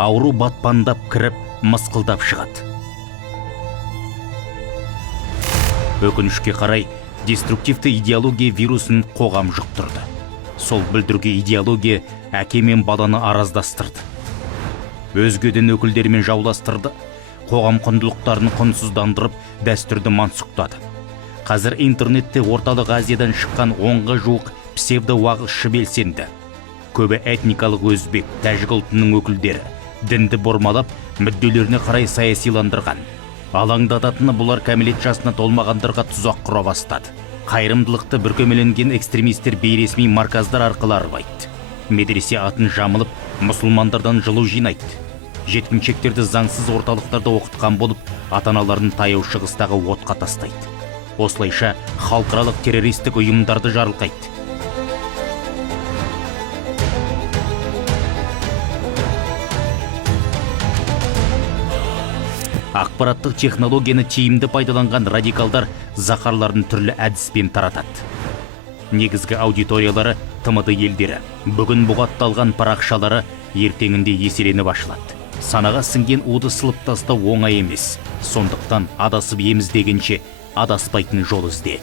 ауру батпандап кіріп, мысқылдап шығады. Өкінішке қарай, деструктивті идеология вирусын қоғам жұқтырды. Сол бүлдіргі идеология әке мен баланы араздастырды. Өзге дін өкілдерімен жауластырды. Қоғам құндылықтарын құнсыздандырып, дәстүрді мансұқтады. Қазір интернетте орталық Азиядан шыққан 10-ға жуық псевдо-уағызшы белсенді. Көбі этникалық өзбек, тәжік ұлтының өкілдері дінді бұрмалап, мүдделеріне қарай саясиландырған. Алаңдататыны бұлар кәмелет жасына толмағандарға тұзақ құра бастады. Қайырымдылықты бүркемеленген экстремистер бейресми марказдар арқылы арбайды. Медресе атын жамылып, мұсылмандардан жылу жинайды. Жеткіншектерді заңсыз орталықтарда оқытқан болып, ата-аналарын таяу шығыстағы отқа тастайды. Осылайша халықаралық террористік ұйымдарды жарылқайды. Ақпараттық технологияны тиімді пайдаланған радикалдар заһарларын түрлі әдіспен таратады. Негізгі аудиториялары ТМД елдері. Бүгін бұғатталған парақшалары ертеңінде еселеніп ашылады. Санаға сіңген уды сылып тастау оңай емес. Сондықтан адасып еміз дегенше адаспайтын жол ізде.